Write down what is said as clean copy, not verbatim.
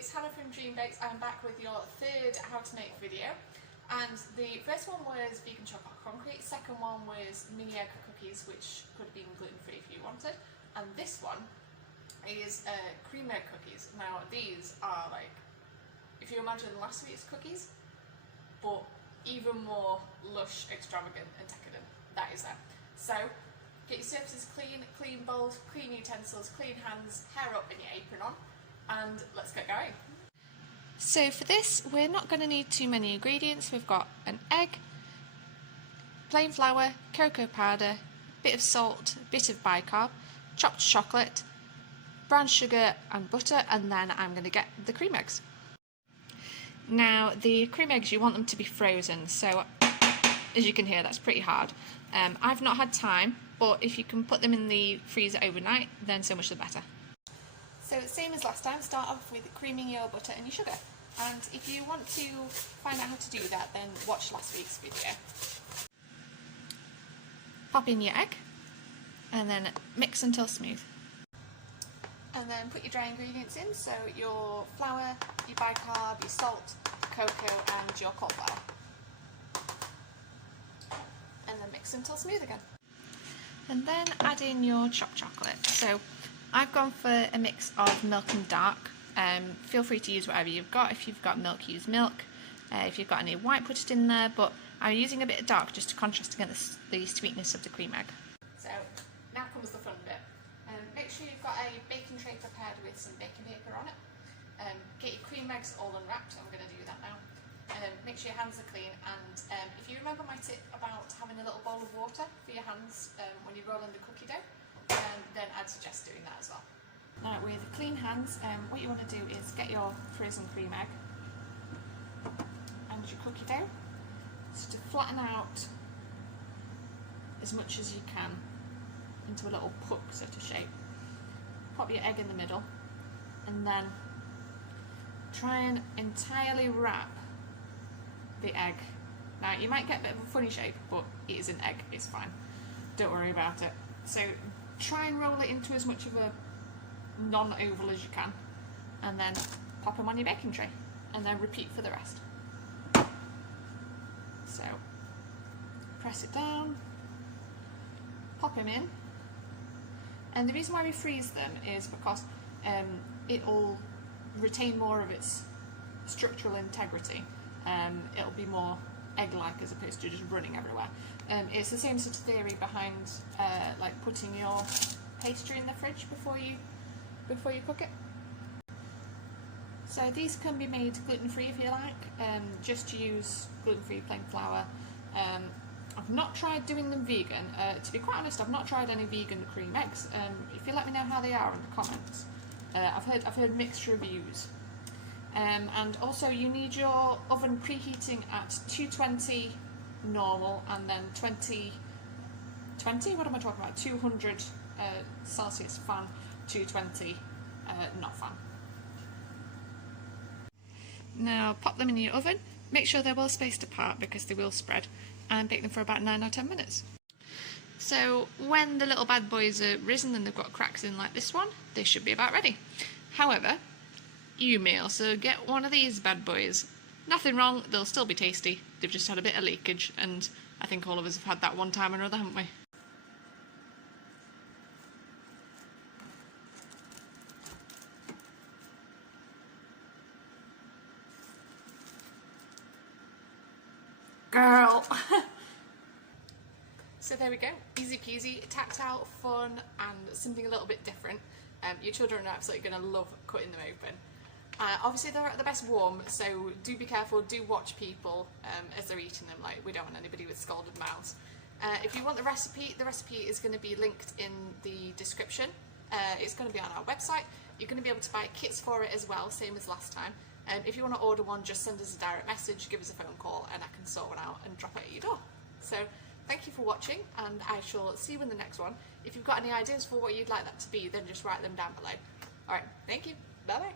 it's Hannah from Dreambakes. I'm back with your third how to make video. And the first one was vegan chocolate concrete, second one was mini egg cookies, which could have been gluten-free if you wanted, and this one is cream egg cookies. Now these are like, if you imagine last week's cookies, but even more lush, extravagant and decadent. That is them. So get your surfaces clean, clean bowls, clean utensils, clean hands, hair up and your apron on, and let's get going. So for this, we're not going to need too many ingredients. We've got an egg, plain flour, cocoa powder, bit of salt, a bit of bicarb, chopped chocolate, brown sugar and butter, and then I'm going to get the cream eggs. Now the cream eggs, you want them to be frozen, so as you can hear that's pretty hard. I've not had time, but if you can put them in the freezer overnight, then so much the better. So same as last time, start off with creaming your butter and your sugar. And if you want to find out how to do that, then watch last week's video. Pop in your egg and then mix until smooth. And then put your dry ingredients in, so your flour, your bicarb, your salt, cocoa and your cauliflower. And then mix until smooth again. And then add in your chopped chocolate. So I've gone for a mix of milk and dark. Feel free to use whatever you've got. If you've got milk, use milk. If you've got any white, put it in there, but I'm using a bit of dark just to contrast against the sweetness of the cream egg. So now comes the fun bit. Make sure you've got a baking tray prepared with some baking paper on it. Get your cream eggs all unwrapped. I'm going to do that now. Make sure your hands are clean, and if you remember my tip about having a little bowl of water for your hands when you're rolling the cookie dough, then I'd suggest doing that as well. Now with clean hands, what you want to do is get your frozen cream egg and your cookie dough, just to flatten out as much as you can into a little puck sort of shape. Pop your egg in the middle and then try and entirely wrap the egg. Now you might get a bit of a funny shape, but it is an egg, it's fine. Don't worry about it. So try and roll it into as much of a non-oval as you can, and then pop them on your baking tray, and then repeat for the rest. So press it down, pop them in, and the reason why we freeze them is because it'll retain more of its structural integrity. It'll be more egg-like as opposed to just running everywhere. It's the same sort of theory behind like putting your pastry in the fridge before you cook it. So these can be made gluten-free if you like. Just use gluten-free plain flour. I've not tried doing them vegan. To be quite honest, I've not tried any vegan cream eggs. If you let me know how they are in the comments. I've heard mixed reviews. And also you need your oven preheating at 220 normal, and then 200 what am I talking about? 200 Celsius fan, 220 not fan. Now pop them in your oven, make sure they're well spaced apart because they will spread, and bake them for about 9 or 10 minutes. So when the little bad boys are risen and they've got cracks in like this one, they should be about ready. However, you may also get one of these bad boys. Nothing wrong, they'll still be tasty, they've just had a bit of leakage, and I think all of us have had that one time or another, haven't we? Girl! So there we go, easy peasy, tactile, fun, and something a little bit different. Your children are absolutely going to love cutting them open. Obviously they're at the best warm, so do be careful, do watch people as they're eating them, like we don't want anybody with scalded mouths. If you want the recipe is going to be linked in the description. It's going to be on our website. You're going to be able to buy kits for it as well, same as last time. If you want to order one, just send us a direct message, give us a phone call, and I can sort one out and drop it at your door. So thank you for watching, and I shall see you in the next one. If you've got any ideas for what you'd like that to be, then just write them down below. Alright, thank you, bye bye.